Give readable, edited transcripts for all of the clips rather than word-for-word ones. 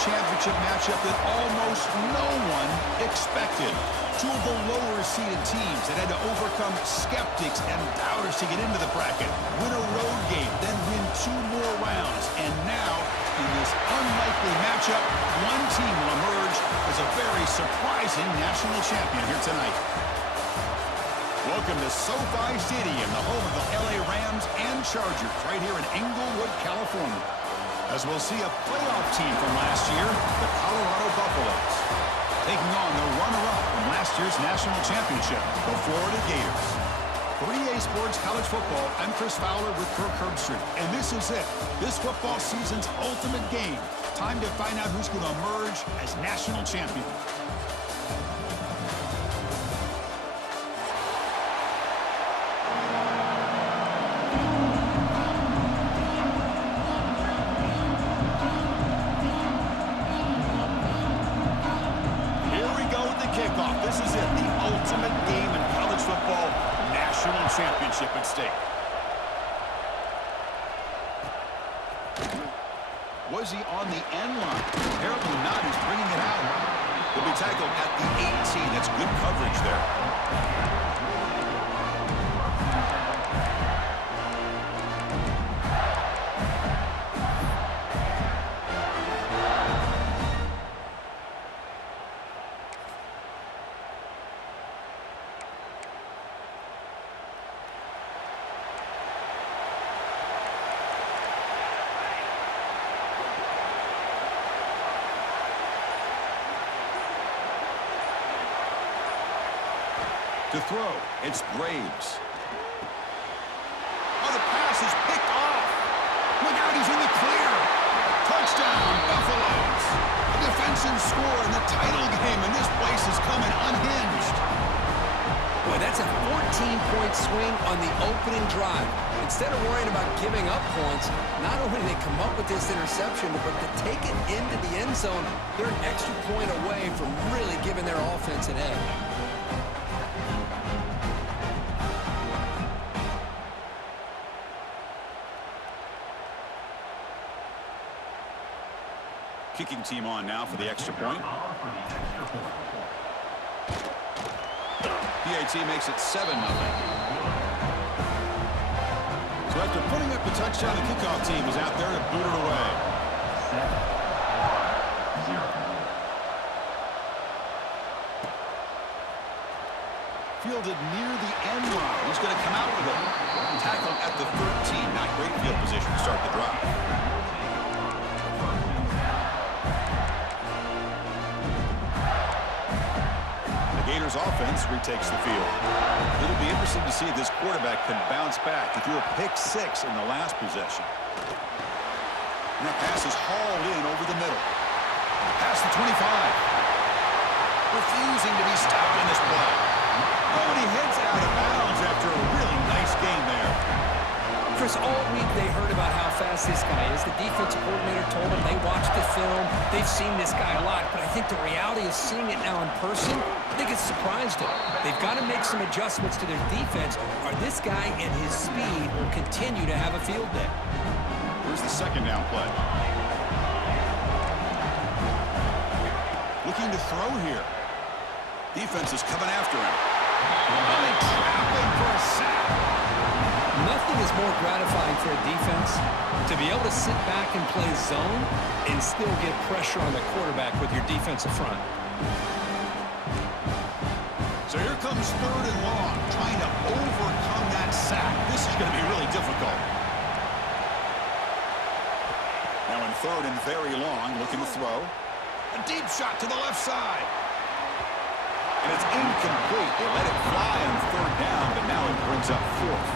championship matchup that almost no one expected. Two of the lower-seeded teams that had to overcome skeptics and doubters to get into the bracket, win a road game, then win 2 more rounds. And now, in this unlikely matchup, one team will emerge as a very surprising national champion here tonight. Welcome to SoFi Stadium, the home of the LA Rams and Chargers, right here in Inglewood, California. As we'll see a playoff team from last year, the Colorado Buffaloes, taking on the runner-up from last year's national championship, the Florida Gators. For EA Sports College Football, I'm Chris Fowler with Kirk Herbstreit, and this is it. This football season's ultimate game. Time to find out who's going to emerge as national champion. This is it, the ultimate game in college football, national championship at stake. Was he on the end line? Apparently not. He's bringing it out. He'll be tackled at the 18. That's good coverage there. To throw, it's Graves. Oh, the pass is picked off. Look out, he's in the clear. Touchdown, Buffaloes. A defensive score in the title game, and this place is coming unhinged. Boy, that's a 14-point swing on the opening drive. Instead of worrying about giving up points, not only did they come up with this interception, but to take it into the end zone, they're an extra point away from really giving their offense an edge. Kicking team on now for the extra point. PAT makes it 7-0. So after putting up the touchdown, the kickoff team is out there to boot it away. 7-0. Fielded near the end line. He's going to come out with it. Tackle at the 13. Not great field position to start the drive. Gators offense retakes the field. It'll be interesting to see if this quarterback can bounce back. He threw a pick-6 in the last possession. And that pass is hauled in over the middle. Past the 25. Refusing to be stopped in this play. Oh, and he heads out of bounds after a really nice game there. Chris, all week they heard about how fast this guy is. The defensive coordinator told them they watched the film. They've seen this guy a lot, but I think the reality is seeing it now in person, I think it's surprised them. They've got to make some adjustments to their defense, or this guy and his speed will continue to have a field day. Here's the second down play. Looking to throw here. Defense is coming after him. And they trap him for a sack. Nothing is more gratifying for a defense to be able to sit back and play zone and still get pressure on the quarterback with your defensive front. So here comes 3rd and long, trying to overcome that sack. This is going to be really difficult. Now in 3rd and very long, looking to throw. A deep shot to the left side. And it's incomplete. They let it fly on 3rd down, but now it brings up 4th.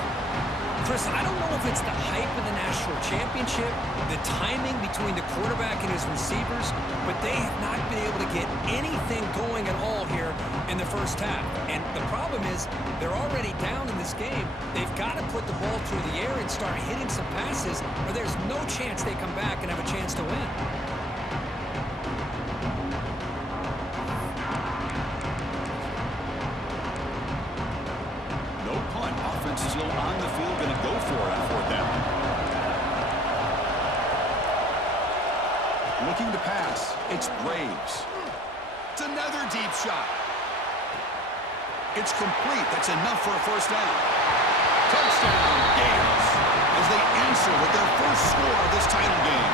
Chris, I don't know if it's the hype of the national championship, the timing between the quarterback and his receivers, but they have not been able to get anything going at all here in the first half. And the problem is they're already down in this game. They've got to put the ball through the air and start hitting some passes, or there's no chance they come back and have a chance to win. Still on the field, going to go for it on 4th down. Looking to pass. pass. It's Graves. It's another deep shot. It's complete. That's enough for a first down. Touchdown, Gators, as they answer with their first score of this title game.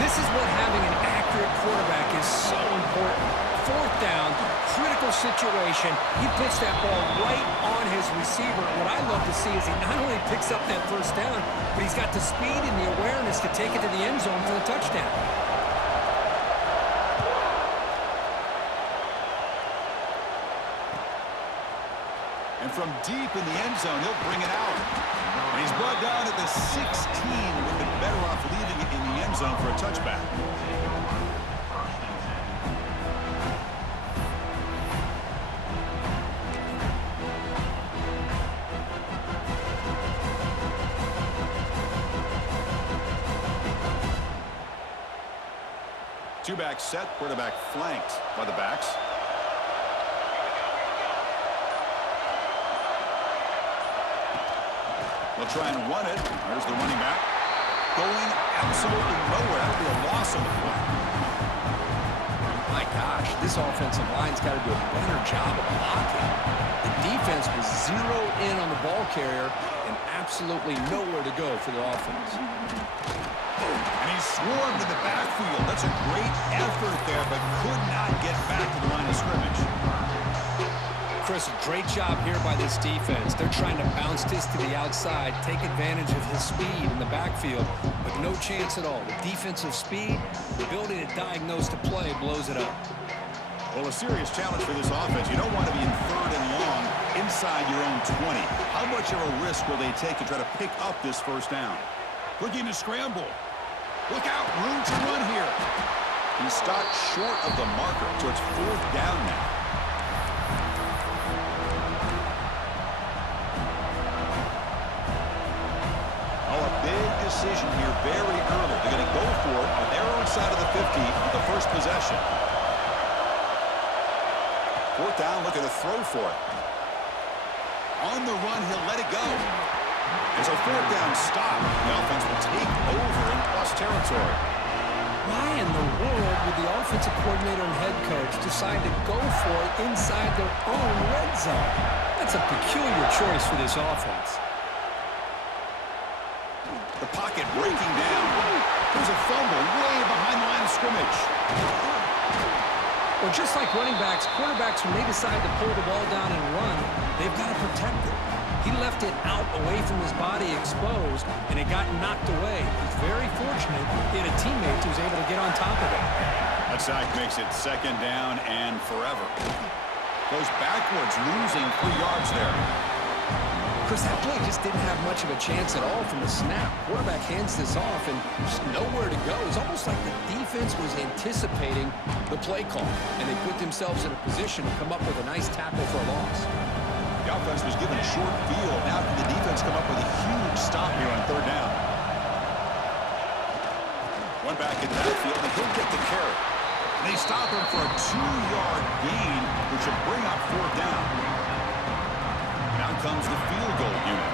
This is what having an accurate quarterback is so important. Fourth down, critical situation. He puts that ball right on his receiver. What I love to see is he not only picks up that first down, but he's got the speed and the awareness to take it to the end zone for the touchdown. And from deep in the end zone, he'll bring it out. And he's brought down at the 16. Would have been better off leaving it in the end zone for a touchback. Two-back set, quarterback flanked by the backs. They'll try and run it. There's the running back. Going absolutely nowhere. That'll be a loss on the play. My gosh, this offensive line's got to do a better job of blocking. The defense was zero in on the ball carrier and absolutely nowhere to go for the offense. And he swarmed in the backfield. That's a great effort there, but could not get back to the line of scrimmage. Chris, a great job here by this defense. They're trying to bounce this to the outside, take advantage of his speed in the backfield, but no chance at all. The defensive speed, the ability to diagnose the play blows it up. Well, a serious challenge for this offense. You don't want to be in third and long inside your own 20. How much of a risk will they take to try to pick up this first down? Looking to scramble. Look out, room to run here. He stopped short of the marker, so it's fourth down now. Decision here very early. They're going to go for it on their own side of the 50 on the first possession. Fourth down, looking to throw for it. On the run, he'll let it go. As a fourth down stop, the offense will take over in plus territory. Why in the world would the offensive coordinator and head coach decide to go for it inside their own red zone? That's a peculiar choice for this offense. The pocket breaking down. There's a fumble way behind the line of scrimmage. Well, just like running backs, quarterbacks, when they decide to pull the ball down and run, they've got to protect it. He left it out away from his body exposed, and it got knocked away. He's very fortunate he had a teammate who was able to get on top of it. That sack makes it second down and forever. Goes backwards, losing 3 yards there. Chris, that play just didn't have much of a chance at all from the snap. Quarterback hands this off and just nowhere to go. It's almost like the defense was anticipating the play call, and they put themselves in a position to come up with a nice tackle for a loss. The offense was given a short field. Now can the defense come up with a huge stop here on third down? One back in that field, and he'll get the carry. And they stop him for a 2-yard gain, which will bring up fourth down. Now comes the field goal unit.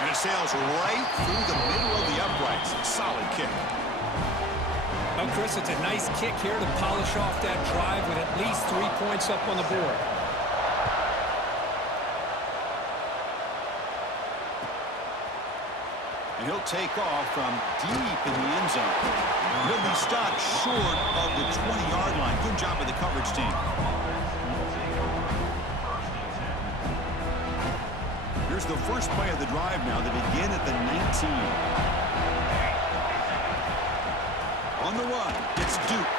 And it sails right through the middle of the uprights. Solid kick. Well, Chris, it's a nice kick here to polish off that drive with at least 3 points up on the board. And he'll take off from deep in the end zone. He'll be stopped short of the 20-yard line. Good job of the coverage team. Here's the first play of the drive now. They begin at the 19. On the run, it's Duke.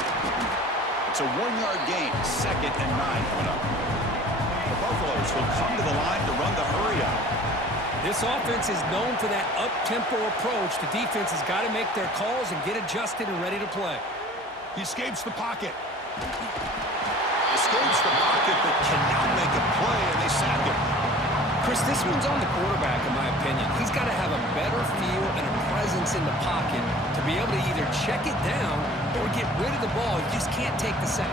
It's a 1-yard gain, second and 9 coming up. The Buffaloes will come to the line to run the hurry out. This offense is known for that up-tempo approach. The defense has got to make their calls and get adjusted and ready to play. He escapes the pocket. Escapes the pocket, but cannot make a play, and they sack him. Chris, this one's on the quarterback, in my opinion. He's got to have a better feel and a presence in the pocket to be able to either check it down or get rid of the ball. You just can't take the sack.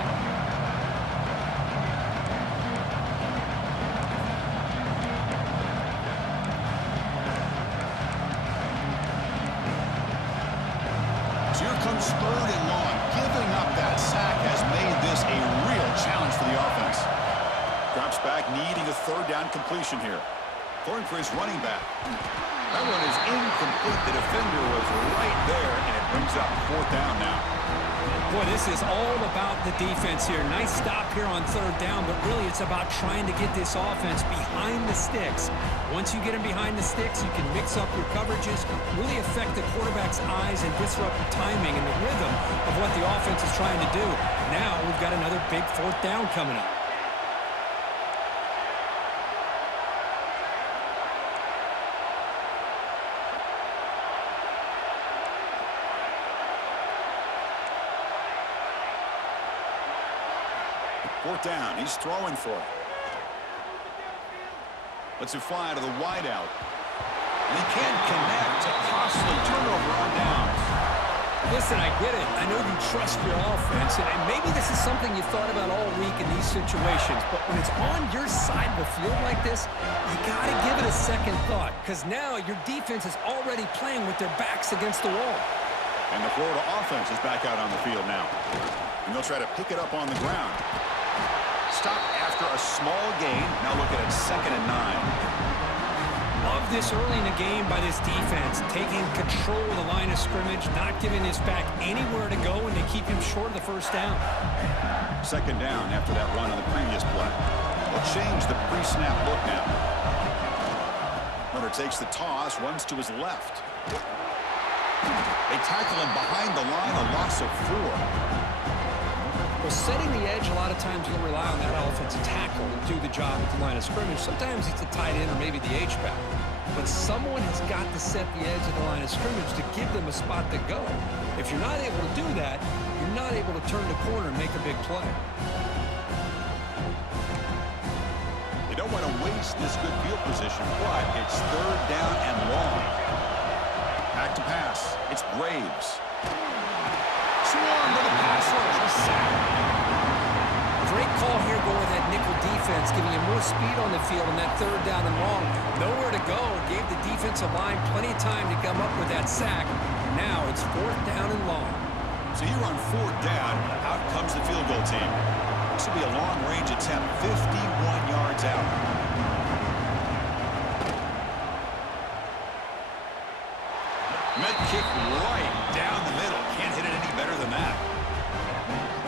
back needing a third down completion here. Going for his running back. That one is incomplete. The defender was right there, and it brings up fourth down now. Boy, this is all about the defense here. Nice stop here on third down, but really it's about trying to get this offense behind the sticks. Once you get them behind the sticks, you can mix up your coverages, really affect the quarterback's eyes and disrupt the timing and the rhythm of what the offense is trying to do. Now we've got another big fourth down coming up. Fourth down. He's throwing for it. Lets it fly to the wideout. And he can't connect. A costly turnover on downs. Listen, I get it. I know you trust your offense, and maybe this is something you thought about all week in these situations, but when it's on your side of the field like this, you got to give it a second thought, because now your defense is already playing with their backs against the wall. And the Florida offense is back out on the field now. And they'll try to pick it up on the ground. Stop after a small gain. Now looking at 2nd and 9. Love this early in the game by this defense, taking control of the line of scrimmage, not giving his back anywhere to go, and to keep him short of the first down. 2nd down after that run on the previous play. They'll change the pre-snap look now. Runner takes the toss, runs to his left. They tackle him behind the line, a loss of 4. Well, setting the edge, a lot of times you'll rely on that offensive tackle to do the job at the line of scrimmage. Sometimes it's a tight end or maybe the H-back. But someone has got to set the edge of the line of scrimmage to give them a spot to go. If you're not able to do that, you're not able to turn the corner and make a big play. They don't want to waste this good field position, but it's 3rd down and long. Back to pass. It's Braves. Swarm to the pass rush. A sack. Great call here going with that nickel defense, giving you more speed on the field on that 3rd down and long. Nowhere to go. Gave the defensive line plenty of time to come up with that sack. Now it's 4th down and long. So here on 4th down, out comes the field goal team. This will be a long-range attempt, 51 yards out. Med kick right down the middle. Can't hit it any better than that.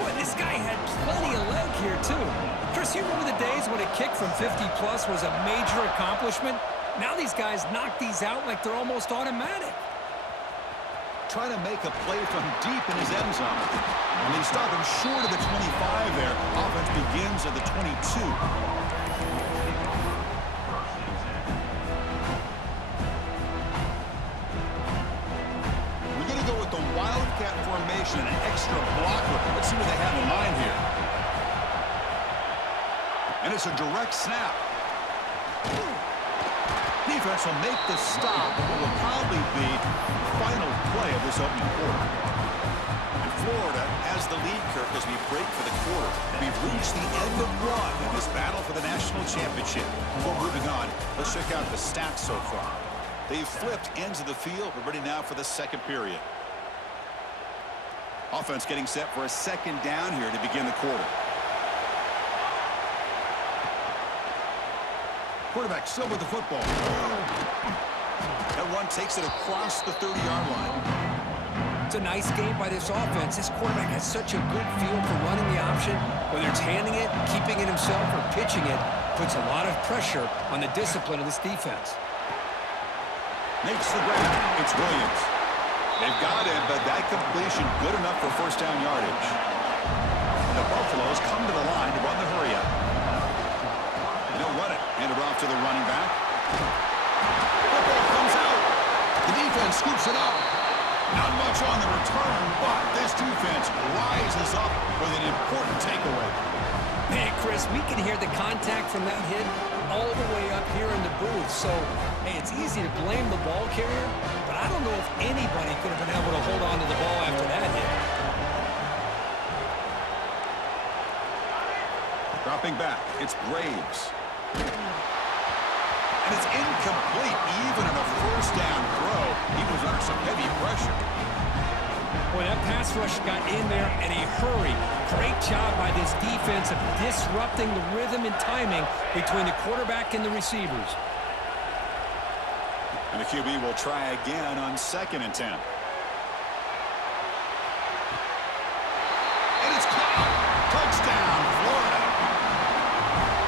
Boy, this guy had plenty of leg here, too. Chris, you remember the days when a kick from 50-plus was a major accomplishment? Now these guys knock these out like they're almost automatic. Trying to make a play from deep in his end zone. And they stop him short of the 25 there. Offense begins at the 22. Wildcat formation, an extra blocker. Let's see what they have in mind here. And it's a direct snap. Defense will make the stop, but will probably be the final play of this opening quarter. And Florida has the lead, Kirk, as we break for the quarter. We've reached the end of one in this battle for the national championship. Before moving on, let's check out the stats so far. They've flipped ends of the field. We're ready now for the second period. Offense getting set for a 2nd down here to begin the quarter. Quarterback still with the football. That one takes it across the 30-yard line. It's a nice game by this offense. This quarterback has such a good feel for running the option. Whether it's handing it, keeping it himself, or pitching it, puts a lot of pressure on the discipline of this defense. Makes the grab. It's Williams. They've got him, but that completion good enough for 1st down yardage. The Buffaloes come to the line to run the hurry-up. They'll run it. Hand it off to the running back. Football comes out. The defense scoops it up. Not much on the return, but this defense rises up with an important takeaway. Man, Chris, we can hear the contact from that hit all the way up here in the booth. So, hey, it's easy to blame the ball carrier, but I don't know if anybody could have been able to hold on to the ball after that hit. Dropping back, it's Braves. And it's incomplete, even on a 1st down throw. He was under some heavy pressure. Boy, that pass rush got in there in a hurry. Great job by this defense of disrupting the rhythm and timing between the quarterback and the receivers. And the QB will try again on 2nd and 10. And it's caught. Touchdown, Florida.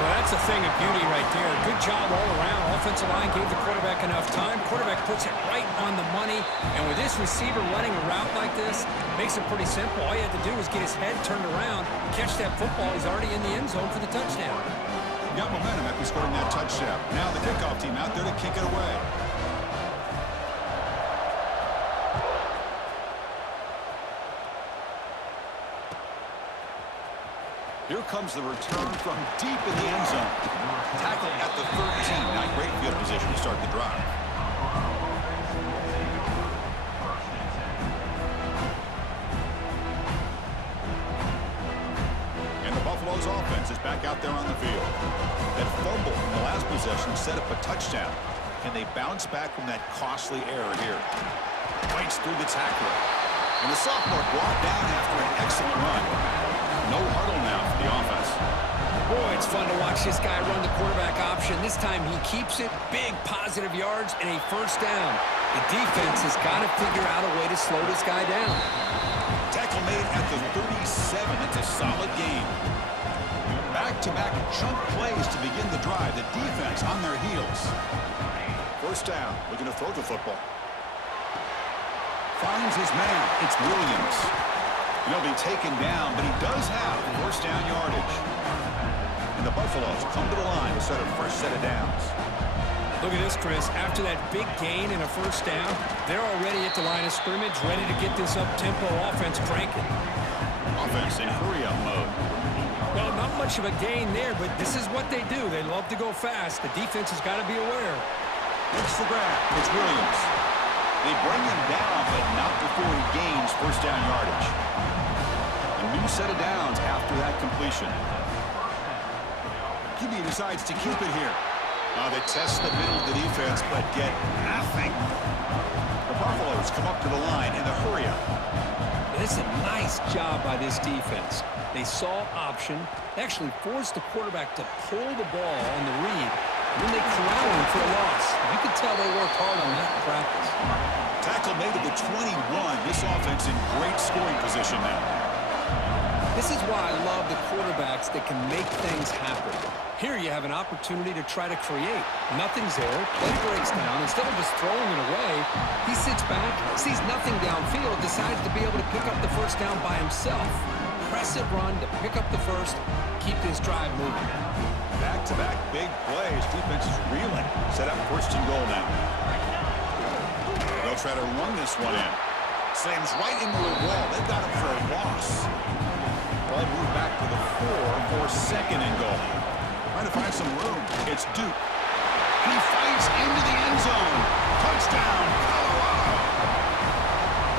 Well, that's a thing of beauty right there. Good job all around. Offensive line gave the quarterback enough time. Quarterback puts it right on the money. And with this receiver running a route like this, makes it pretty simple. All you had to do was get his head turned around, catch that football. He's already in the end zone for the touchdown. Got momentum after scoring that touchdown. Now the kickoff team out there to kick it away. Here comes the return from deep in the end zone. Tackle at the 13. Not great field position to start the drive. And the Buffalo's offense is back out there on the field. That fumble in the last possession set up a touchdown. Can they bounce back from that costly error here? Bites through the tackler. And the sophomore brought down after an excellent run. No huddle now for the offense. Boy, it's fun to watch this guy run the quarterback option. This time he keeps it. Big positive yards and a first down. The defense has got to figure out a way to slow this guy down. Tackle made at the 37. That's a solid game. Back-to-back chunk plays to begin the drive. The defense on their heels. First down. Looking to throw the football. Finds his man. It's Williams. He'll be taken down, but he does have first down yardage. And the Buffaloes come to the line to set a first set of downs. Look at this, Chris. After that big gain and a first down, they're already at the line of scrimmage, ready to get this up-tempo offense cranking. Offense in hurry-up mode. Well, not much of a gain there, but this is what they do. They love to go fast. The defense has got to be aware. Looks the grab. It's Williams. They bring him down, but not before he gains first down yardage. A new set of downs after that completion. QB decides to keep it here. They test the middle of the defense, but get nothing. The Buffaloes come up to the line in the hurry-up. This is a nice job by this defense. They saw option, actually forced the quarterback to pull the ball on the read, and then they corral him for a loss. You can tell they worked hard on that in practice. Tackle made at the 21. This offense in great scoring position now. This is why I love the quarterbacks that can make things happen. Here you have an opportunity to try to create. Nothing's there. Play breaks down. Instead of just throwing it away, he sits back, sees nothing downfield, decides to be able to pick up the first down by himself. Impressive run to pick up the first, keep this drive moving. Back-to-back big plays. Defense is reeling. Set up first and goal now. They'll try to run this one in. Slams right into the wall. They've got him for a loss. Ball moved back to the 4 for second and goal. Trying to find some room. It's Duke. He fights into the end zone. Touchdown, Colorado.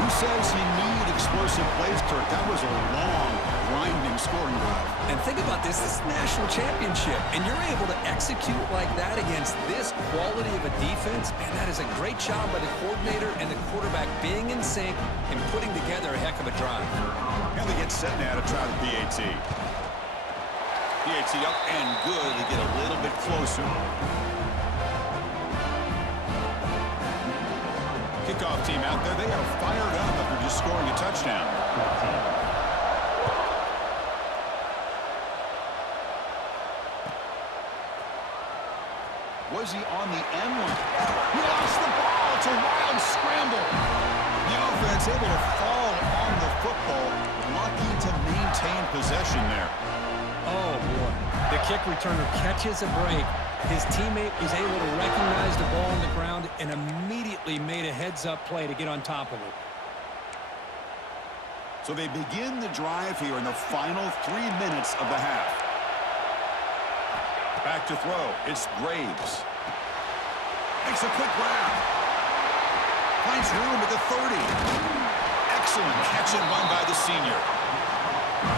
Who says you need explosive plays, Kirk? That was a long, grinding scoring drive. And think about this. This is a national championship, and you're able to execute like that against this quality of a defense. Man, that is a great job by the coordinator and the quarterback being in sync and putting together a heck of a drive. And they get set now to try the PAT. PAT up and good. They get a little bit closer. Kickoff team out there. They are fired up after just scoring a touchdown. Was he on the end line? He lost the ball. It's a wild scramble. The offense able to fall on the football, lucky to maintain possession there. Oh, boy. The kick returner catches a break. His teammate was able to recognize the ball on the ground and immediately made a heads-up play to get on top of it. So they begin the drive here in the final 3 minutes of the half. Back to throw. It's Graves. Makes a quick grab. Finds room at the 30. Excellent catch and run by the senior.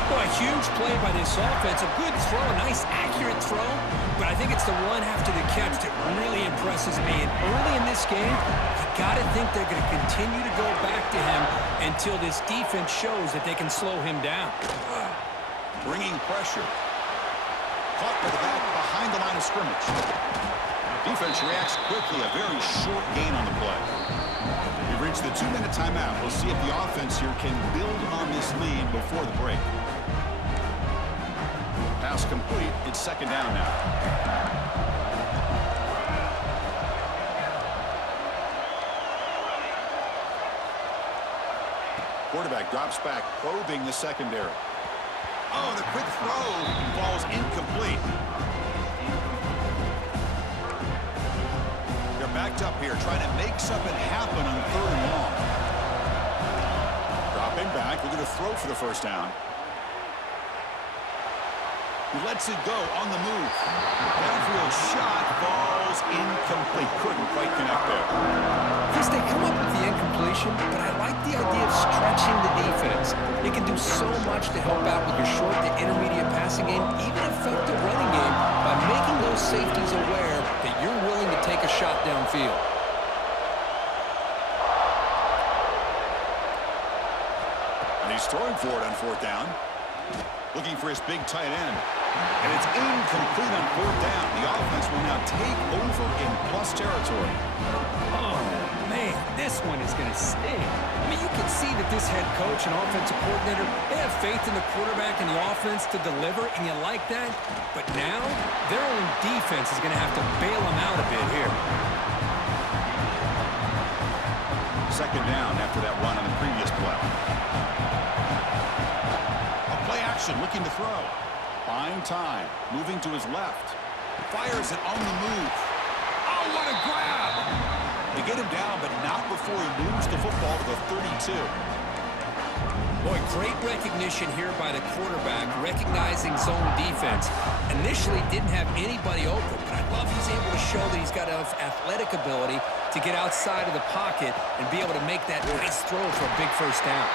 Boy, a huge play by this offense. A good throw, a nice accurate throw. But I think it's the run after the catch that really impressed impresses me. And early in this game, you got to think they're going to continue to go back to him until this defense shows that they can slow him down. Bringing pressure. Caught by the back behind the line of scrimmage. Defense reacts quickly. A very short gain on the play. We've reached the 2-minute timeout. We'll see if the offense here can build on this lead before the break. Pass complete. It's second down now. Quarterback drops back, probing the secondary. Oh, the quick throw falls incomplete. They're backed up here, trying to make something happen on 3rd and long. Dropping back, they're going to throw for the first down. He lets it go on the move. Downfield shot falls incomplete. Couldn't quite connect there. Chris, they come up with the incompletion, but I like the idea of stretching the defense. It can do so much to help out with your short to intermediate passing game, even effective running game, by making those safeties aware that you're willing to take a shot downfield. And he's throwing for it on 4th down. Looking for his big tight end. And it's incomplete on 4th down. The offense will now take over in plus territory. Oh, man, this one is going to sting. I mean, you can see that this head coach and offensive coordinator, they have faith in the quarterback and the offense to deliver, and you like that. But now, their own defense is going to have to bail them out a bit here. Second down after that run on the previous play. Looking to throw. Buying time. Moving to his left. Fires it on the move. Oh, what a grab! They get him down, but not before he moves the football to the 32. Boy, great recognition here by the quarterback, recognizing zone defense. Initially didn't have anybody open, but I love he's able to show that he's got enough athletic ability to get outside of the pocket and be able to make that nice throw for a big first down.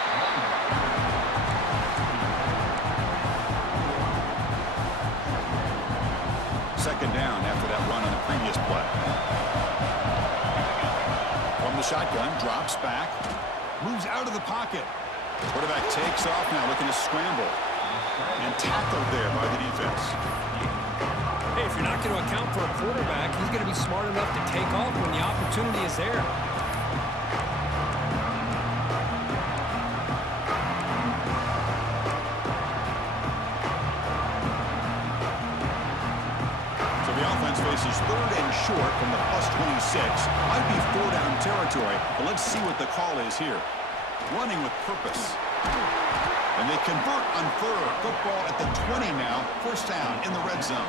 Second down after that run on the previous play. From the shotgun, drops back, moves out of the pocket. Quarterback takes off now, looking to scramble. And tackled there by the defense. Hey, if you're not going to account for a quarterback, he's going to be smart enough to take off when the opportunity is there. Faces 3rd and short from the plus 26. Might be 4 down territory, but let's see what the call is here. Running with purpose. And they convert on 3rd. Football at the 20 now. First down in the red zone.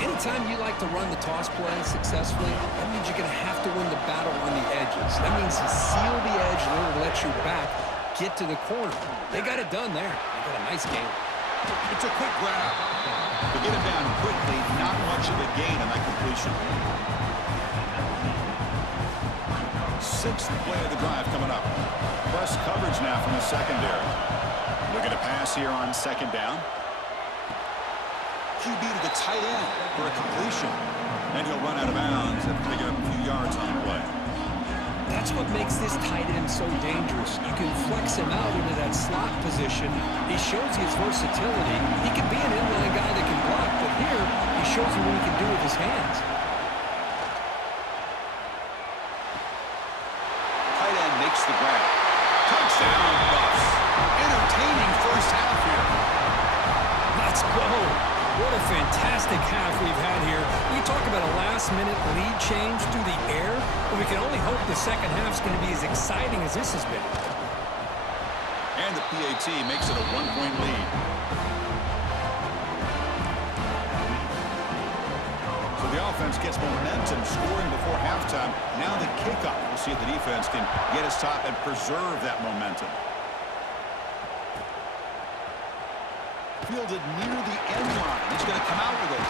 Anytime you like to run the toss play successfully, that means you're going to have to win the battle on the edges. That means you seal the edge in order to let your back get to the corner. They got it done there. They got a nice game. It's a quick grab. To get him down quickly, not much of a gain on that completion. 6th play of the drive coming up. Press coverage now from the secondary. Looking to pass here on second down. QB to the tight end for a completion. Then he'll run out of bounds after picking up a few yards on the play. That's what makes this tight end so dangerous. You can flex him out into that slot position. He shows you his versatility. He can be an inline guy that can block, but here he shows you what he can do with his hands. Tight end makes the grab. Touchdown, Buffs. Entertaining first half here. Let's go. What a fantastic half we've had here. We talk about a last-minute lead change through the air, and we can only hope the second half's going to be as exciting as this has been. And the PAT makes it a 1-point lead. So the offense gets momentum, scoring before halftime. Now the kickoff. We'll see if the defense can get his top and preserve that momentum. Fielded near the end line. He's going to come out with it.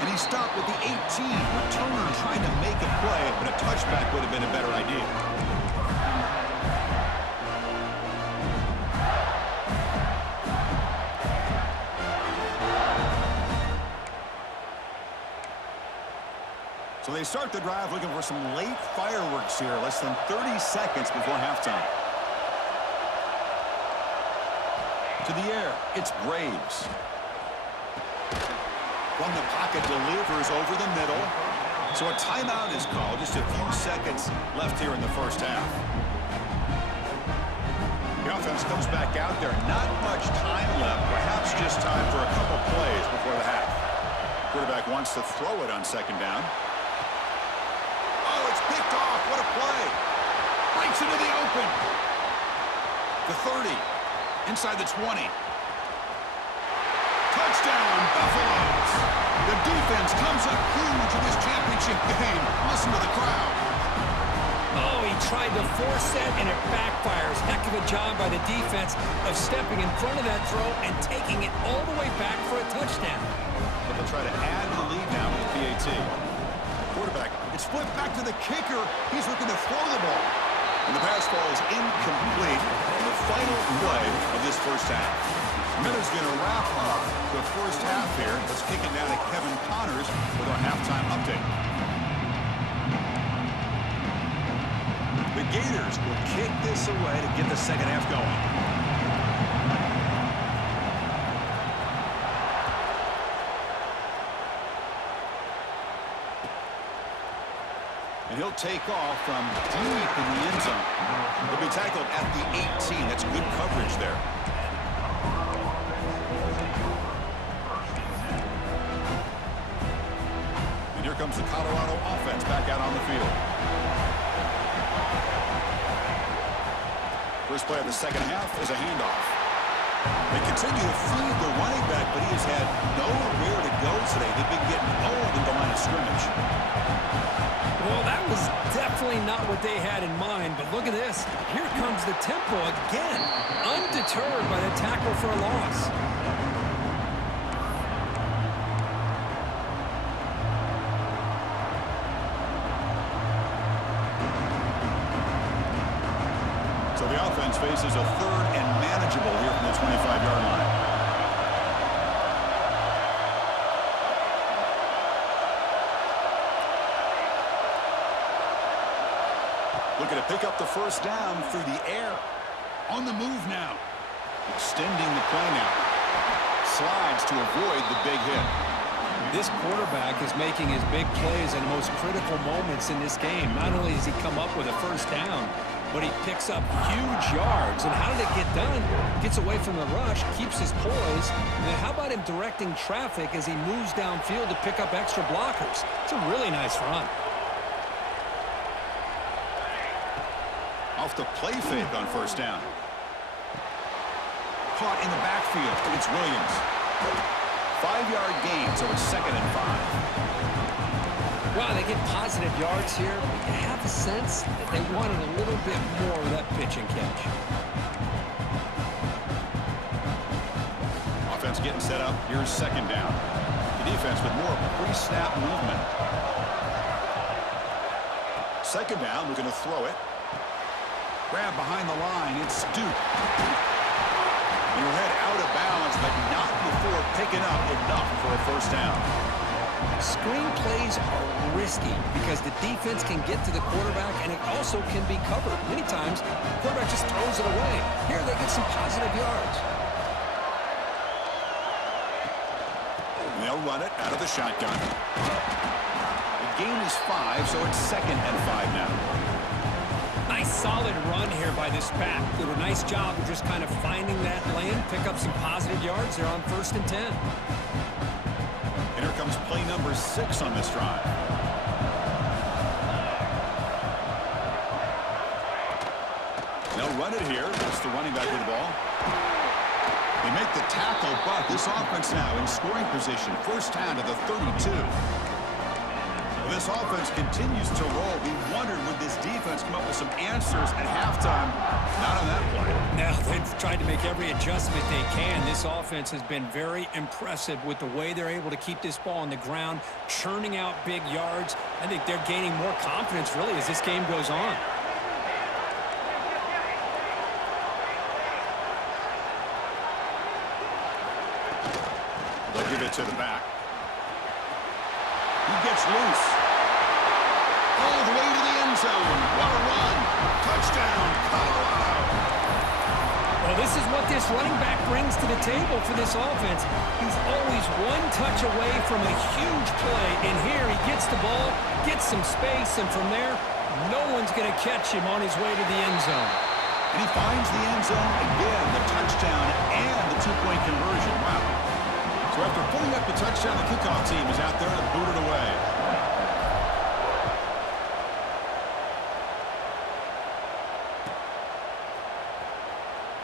And he stopped with the 18. Returner trying to make a play, but a touchback would have been a better idea. So So they start the drive looking for some late fireworks here, less than 30 seconds before halftime. To the air, it's Graves. From the pocket, delivers over the middle. So a timeout is called. Just a few seconds left here in the first half. The offense comes back out there. Not much time left. Perhaps just time for a couple plays before the half. Quarterback wants to throw it on second down. Oh, it's picked off. What a play. Breaks into the open. The 30. Inside the 20. Touchdown, Buffaloes. The defense comes up huge in this championship game. Listen to the crowd. Oh, he tried to force that, and it backfires. Heck of a job by the defense of stepping in front of that throw and taking it all the way back for a touchdown. But they'll try to add to the lead now with PAT. Quarterback, it's flipped back to the kicker. He's looking to throw the ball. And the pass ball is incomplete in the final play of this first half. Miller's going to wrap up the first half here. Let's kick it now to Kevin Connors with our halftime update. The Gators will kick this away to get the second half going. And he'll take off from deep in the end zone. He'll be tackled at the 18. That's good coverage there. And here comes the Colorado offense back out on the field. First play of the second half is a handoff. They continue to feed the running back, but he has had nowhere to go today. They've been getting old at the line of scrimmage. Well, that was definitely not what they had in mind, but look at this. Here comes the tempo again, undeterred by the tackle for a loss. So the offense faces a third and manageable here from the 25-yard line. Looking to pick up the first down through the air. On the move now. Extending the play now. Slides to avoid the big hit. This quarterback is making his big plays in the most critical moments in this game. Not only does he come up with a first down, but he picks up huge yards. And how did it get done? Gets away from the rush, keeps his poise. And then how about him directing traffic as he moves downfield to pick up extra blockers? It's a really nice run. Off the play fake on first down. Caught in the backfield. It's Williams. 5-yard gain, so it's 2nd and 5. Wow, they get positive yards here, but you have a sense that they wanted a little bit more of that pitch and catch. Offense getting set up. Here's second down. The defense with more pre-snap movement. Second down, we're going to throw it. Grab behind the line. It's Duke. And he'll head out of bounds, but not before picking up enough for a first down. Screen plays are risky because the defense can get to the quarterback, and it also can be covered. Many times, the quarterback just throws it away. Here, they get some positive yards. And they'll run it out of the shotgun. The gain is 5, so it's 2nd and 5 now. Nice solid run here by this back. Did a nice job of just kind of finding that lane, pick up some positive yards. They're on 1st and 10. And here comes play number 6 on this drive. They'll run it here. That's the running back with the ball. They make the tackle, but this offense now in scoring position. First down to the 32. This offense continues to roll. We wondered, would this defense come up with some answers at halftime? Not on that play. Now they've tried to make every adjustment they can. This offense has been very impressive with the way they're able to keep this ball on the ground, churning out big yards. I think they're gaining more confidence, really, as this game goes on. They'll give it to the back. He gets loose. Touchdown, Colorado. Well, this is what this running back brings to the table for this offense. He's always one touch away from a huge play, and here he gets the ball, gets some space, and from there, no one's going to catch him on his way to the end zone. And he finds the end zone again, the touchdown and the two-point conversion. Wow. So after pulling up the touchdown, the kickoff team is out there to boot it away.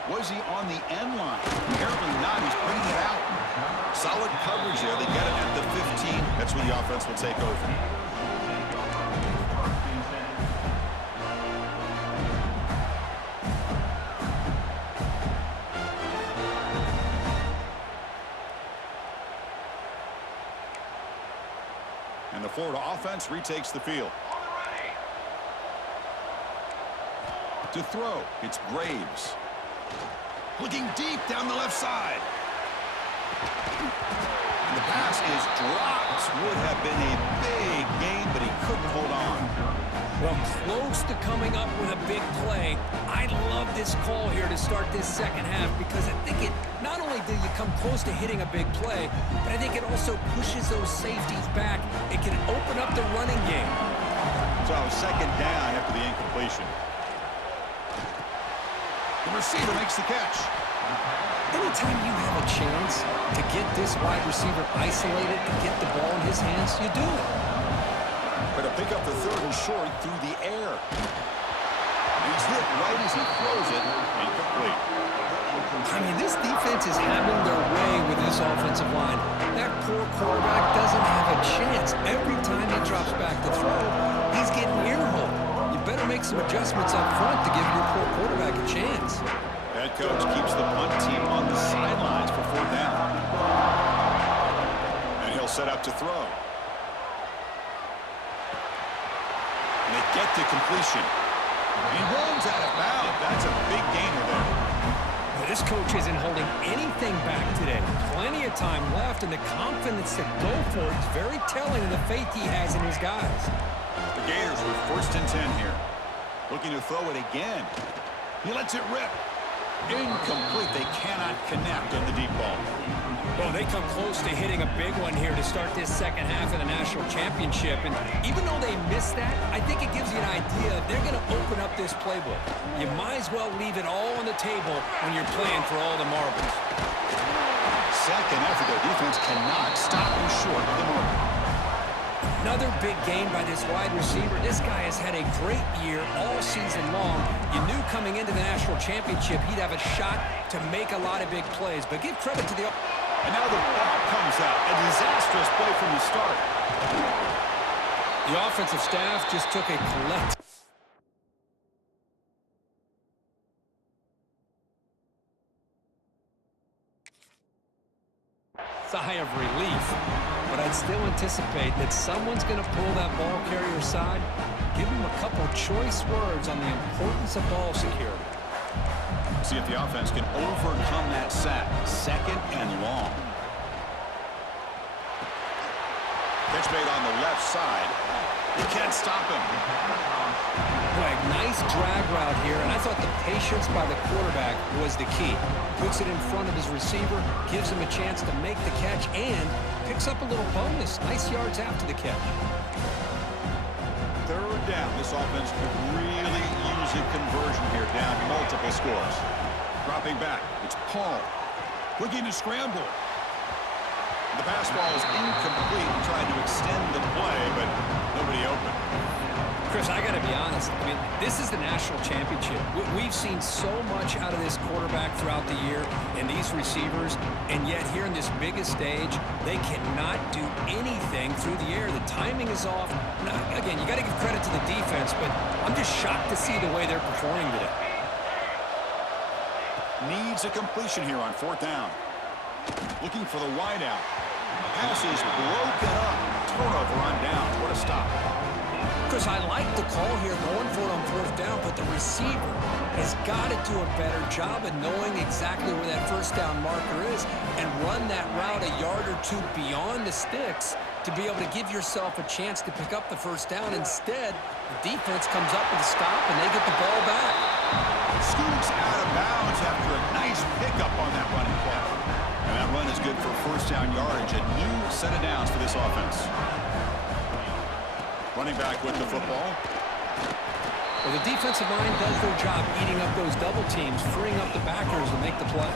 Was he on the end line? Apparently not. He's bringing it out. Solid coverage there. They get it at the 15. That's where the offense will take over. And the Florida offense retakes the field. To throw, it's Graves. Looking deep down the left side. And the pass is dropped. Would have been a big gain, but he couldn't hold on. Well, close to coming up with a big play. I love this call here to start this second half because I think it not only do you come close to hitting a big play, but I think it also pushes those safeties back. It can open up the running game. So second down after the incompletion. The receiver makes the catch. Anytime you have a chance to get this wide receiver isolated and get the ball in his hands, you do it. But to pick up the third and short through the air. He's hit right as he throws it. Incomplete. I mean, this defense is having their way with this offensive line. That poor quarterback doesn't have a chance. Every time he drops back to throw, he's getting ear-hole. You better make some adjustments up front to give your poor quarterback a chance. Head coach keeps the punt team on the sidelines for fourth down. And he'll set up to throw. And they get to completion. He runs out of bounds. That's a big gainer there. Well, this coach isn't holding anything back today. Plenty of time left, and the confidence to go for it is very telling of the faith he has in his guys. The Gators were first and 10 here. Looking to throw it again. He lets it rip. Incomplete. They cannot connect on the deep ball. Well, they come close to hitting a big one here to start this second half of the national championship. And even though they missed that, I think it gives you an idea they're going to open up this playbook. You might as well leave it all on the table when you're playing for all the marbles. Second effort, their defense cannot stop them short of the mark. Another big gain by this wide receiver. This guy has had a great year all season long. You knew coming into the national championship he'd have a shot to make a lot of big plays. But give credit to the... And now the ball comes out. A disastrous play from the start. The offensive staff just took a collective... sigh of relief, but I'd still anticipate that someone's going to pull that ball carrier aside, give him a couple choice words on the importance of ball security. See if the offense can overcome that sack. Second and long. Pitch made on the left side. You can't stop him. Right, nice drag route here, and I thought the patience by the quarterback was the key. Puts it in front of his receiver, gives him a chance to make the catch, and picks up a little bonus. Nice yards after the catch. Third down. This offense could really use a conversion here, down multiple scores. Dropping back. It's Paul. Looking to scramble. The pass ball is incomplete, trying to extend the play, but nobody open. Chris, I got to be honest. I mean, this is the national championship. We've seen so much out of this quarterback throughout the year and these receivers, and yet here in this biggest stage, they cannot do anything through the air. The timing is off. Now, again, you got to give credit to the defense, but I'm just shocked to see the way they're performing today. Needs a completion here on fourth down. Looking for the wideout. Pass is broken up. Turnover on down. What a stop. Chris, I like the call here going for it on fourth down, but the receiver has got to do a better job of knowing exactly where that first down marker is and run that route a yard or two beyond the sticks to be able to give yourself a chance to pick up the first down. Instead, the defense comes up with a stop, and they get the ball back. Scoots out of bounds after a nice pickup on that running play. And that run is good for first down yardage, a new set of downs for this offense. Running back with the football. Well, the defensive line does their job eating up those double teams, freeing up the backers to make the play.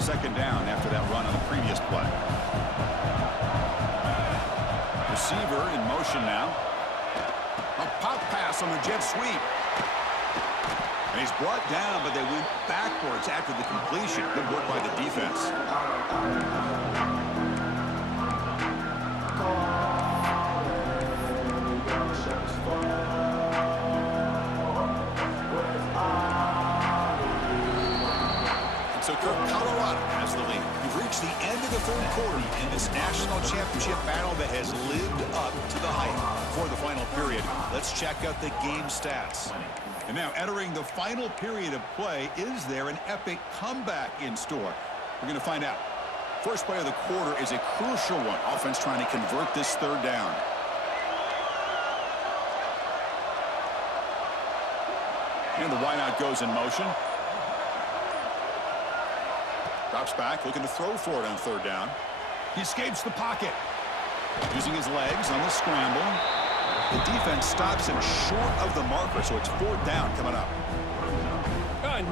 Second down after that run on the previous play. Receiver in motion now. A pop pass on the jet sweep. And he's brought down, but they went backwards after the completion. Good work by the defense. So Colorado has the lead. We've reached the end of the third quarter in this national championship battle that has lived up to the hype for the final period. Let's check out the game stats. And now entering the final period of play, is there an epic comeback in store? We're going to find out. First play of the quarter is a crucial one. Offense trying to convert this third down. And the wideout goes in motion. Drops back, looking to throw for it on third down. He escapes the pocket. Using his legs on the scramble. The defense stops him short of the marker, so it's fourth down coming up.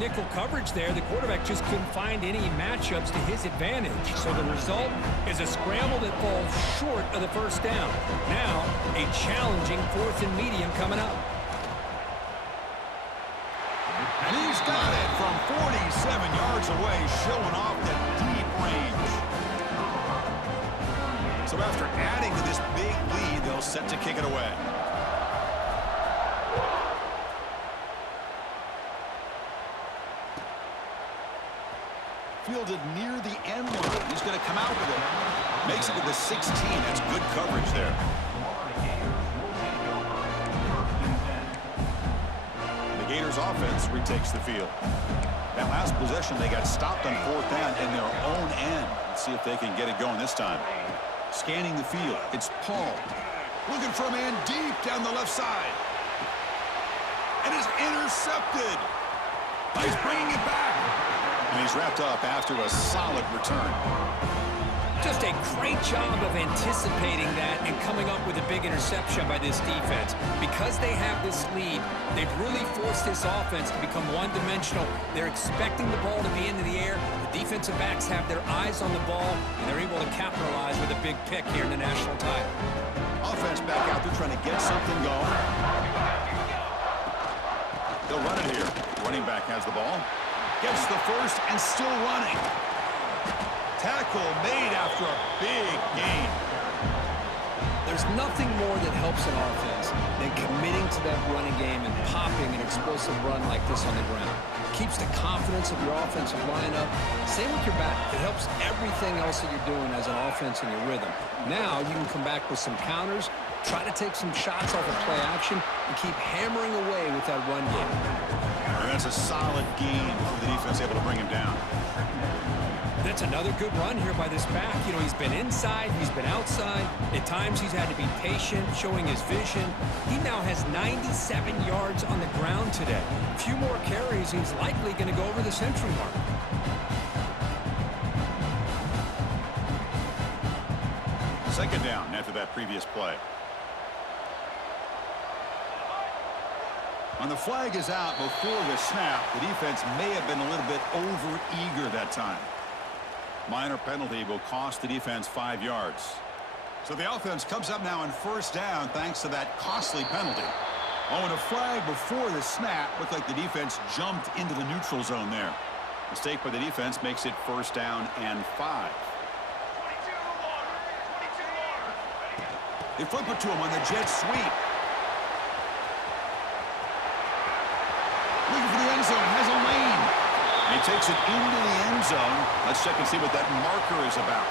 Nickel coverage there. The quarterback just couldn't find any matchups to his advantage. So the result is a scramble that falls short of the first down. Now, a challenging fourth and medium coming up. And he's got it from 47 yards away, showing off the deep range. So after adding to this big lead, they'll set to kick it away. Fielded near the end line. He's going to come out with it. Makes it to the 16. That's good coverage there. The Gators offense retakes the field. That last possession, they got stopped on fourth down in their own end. Let's see if they can get it going this time. Scanning the field. It's Paul. Looking for a man deep down the left side. And is intercepted. He's bringing it back. And he's wrapped up after a solid return. Just a great job of anticipating that and coming up with a big interception by this defense. Because they have this lead, they've really forced this offense to become one-dimensional. They're expecting the ball to be into the air. The defensive backs have their eyes on the ball, and they're able to capitalize with a big pick here in the national title. Offense back out there trying to get something going. They'll run it here. Running back has the ball. Gets the first and still running. Tackle made after a big gain. There's nothing more that helps an offense than committing to that running game and popping an explosive run like this on the ground. Keeps the confidence of your offensive line up. Same with your back. It helps everything else that you're doing as an offense in your rhythm. Now you can come back with some counters, try to take some shots off of play action, and keep hammering away with that run game. And that's a solid gain for the defense, able to bring him down. That's another good run here by this back. You know, he's been inside, he's been outside. At times he's had to be patient, showing his vision. He now has 97 yards on the ground today. A few more carries, he's likely going to go over the century mark. Second down after that previous play. When the flag is out before the snap, the defense may have been a little bit over-eager that time. Minor penalty will cost the defense 5 yards. So the offense comes up now on first down thanks to that costly penalty. Oh, and a flag before the snap looked like the defense jumped into the neutral zone there. Mistake by the defense makes it first down and 5. They flip it to him on the jet sweep. Looking for the end zone, has a lane. And he takes it into the end zone. Let's check and see what that marker is about.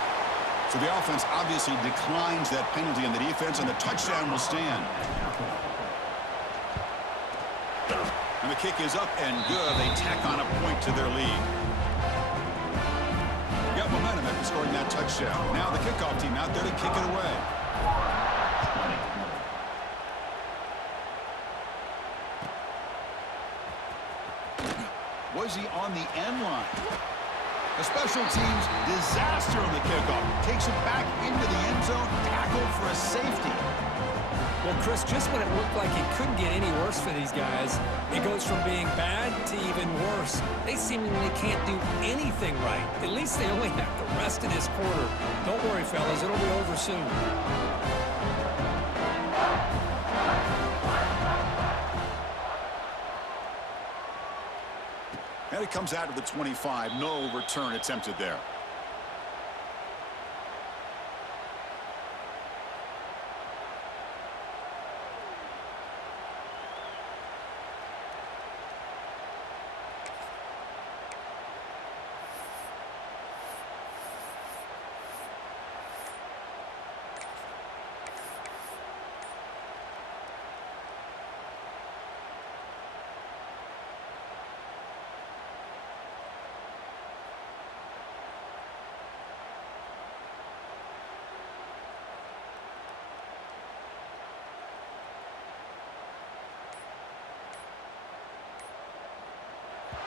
So the offense obviously declines that penalty in the defense, and the touchdown will stand. And the kick is up and good. They tack on a point to their lead. Got momentum after scoring that touchdown. Now the kickoff team out there to kick it away. Was he on the end line? The special teams disaster on the kickoff. Takes it back into the end zone. Tackled for a safety. Well, Chris, just when it looked like it couldn't get any worse for these guys, it goes from being bad to even worse. They seemingly can't do anything right. At least they only have the rest of this quarter. Don't worry, fellas. It'll be over soon. And it comes out of the 25. No return attempted there.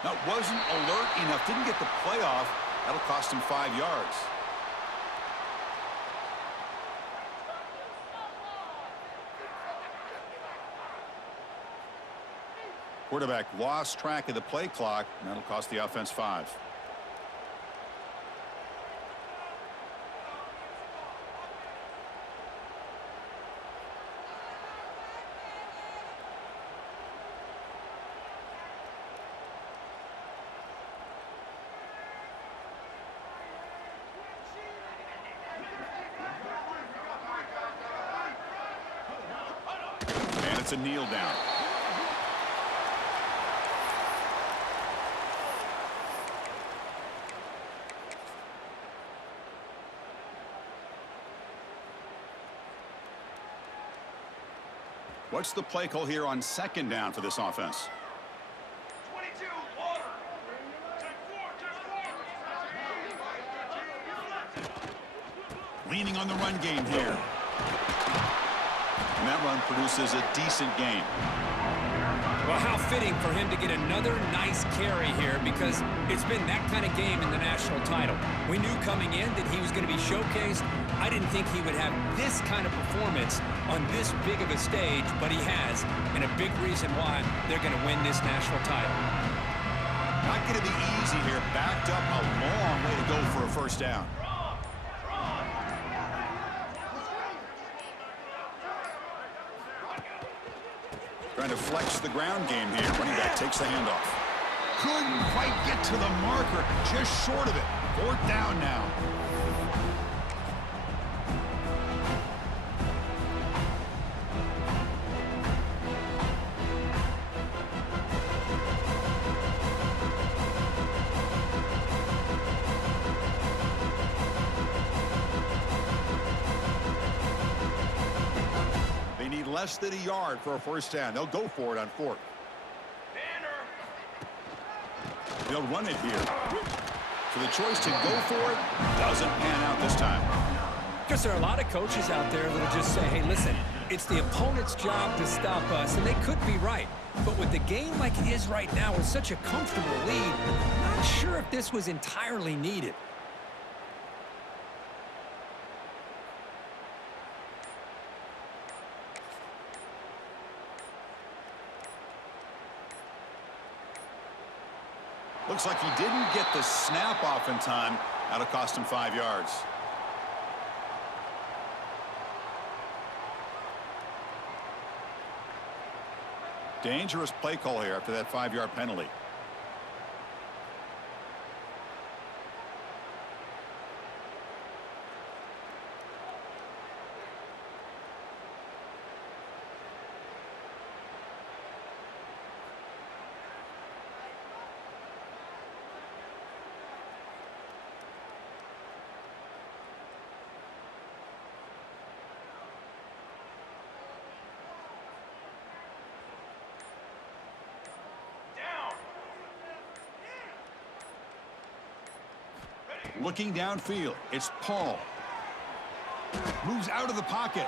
Now, wasn't alert enough. Didn't get the playoff. That'll cost him 5 yards. Quarterback lost track of the play clock. And that'll cost the offense 5. It's a kneel down. What's the play call here on second down for this offense? 22, Leaning on the run game here. And that run produces a decent gain. Well, how fitting for him to get another nice carry here, because it's been that kind of game in the national title. We knew coming in that he was going to be showcased. I didn't think he would have this kind of performance on this big of a stage, but he has, and a big reason why they're going to win this national title. Not going to be easy here. Backed up a long way to go for a first down. Trying to flex the ground game here. Running back takes the handoff. Couldn't quite get to the marker. Just short of it. 4th down now. Less than a yard for a first down. They'll go for it on 4th. They'll run it here. So the choice to go for it doesn't pan out this time. Because there are a lot of coaches out there that'll just say, hey, listen, it's the opponent's job to stop us, and they could be right. But with the game like it is right now with such a comfortable lead, I'm not sure if this was entirely needed. Looks like he didn't get the snap off in time. That'll cost him 5 yards. Dangerous play call here after that 5-yard penalty. Looking downfield, it's Paul. Moves out of the pocket.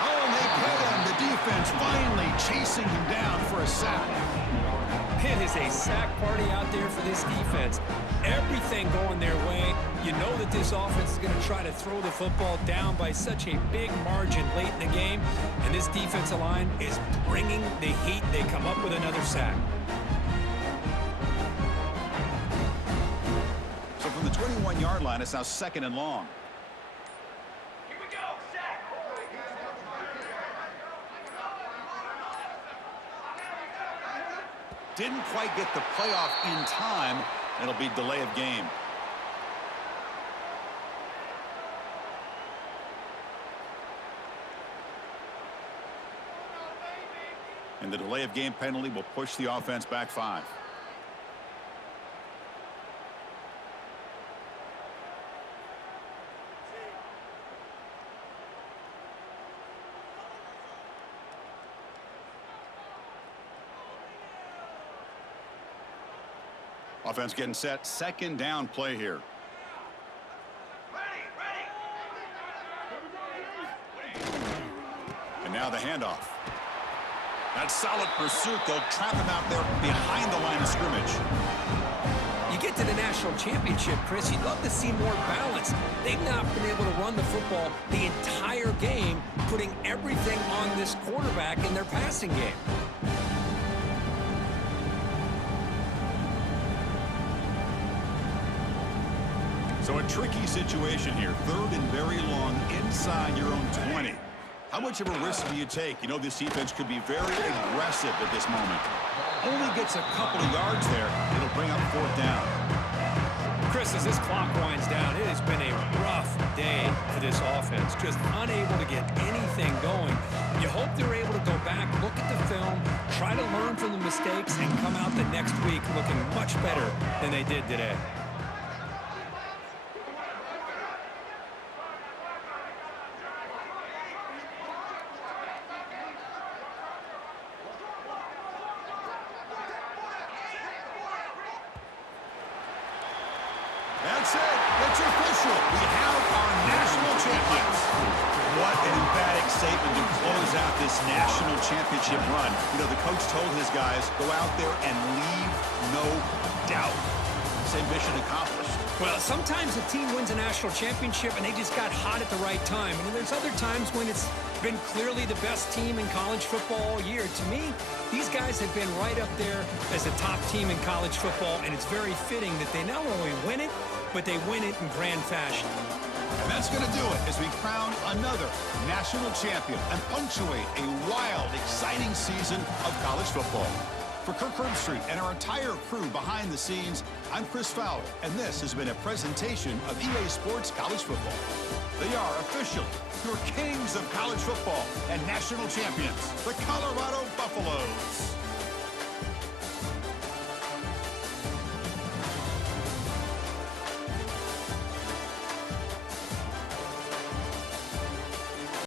Oh, and they get him. The defense finally chasing him down for a sack. It is a sack party out there for this defense. Everything going their way. You know that this offense is going to try to throw the football down by such a big margin late in the game. And this defensive line is bringing the heat. They come up with another sack. So from the 21-yard line, it's now 2nd and long. Here we go. Sack. Didn't quite get the playoff in time. It'll be delay of game. And the delay of game penalty will push the offense back 5. Offense getting set. 2nd down play here. And now the handoff. That's solid pursuit. They'll trap him out there behind the line of scrimmage. You get to the national championship, Chris, you'd love to see more balance. They've not been able to run the football the entire game, putting everything on this quarterback in their passing game. So a tricky situation here. 3rd and very long inside your own 20. How much of a risk do you take? You know, this defense could be very aggressive at this moment. Only gets a couple of yards there. It'll bring up 4th down. Chris, as this clock winds down, it has been a rough day for this offense. Just unable to get anything going. You hope they're able to go back, look at the film, try to learn from the mistakes, and come out the next week looking much better than they did today. That's it. It's official. We have our national champions. What an emphatic statement to close out this national championship run. You know, the coach told his guys, go out there and leave no doubt. Same mission accomplished. Well, sometimes a team wins a national championship and they just got hot at the right time. And there's other times when it's been clearly the best team in college football all year. To me, these guys have been right up there as a top team in college football, and it's very fitting that they not only win it, but they win it in grand fashion. And that's going to do it as we crown another national champion and punctuate a wild, exciting season of college football. For Kirk Herbstreit and our entire crew behind the scenes, I'm Chris Fowler, and this has been a presentation of EA Sports College Football. They are officially your kings of college football and national champions, the Colorado Buffaloes.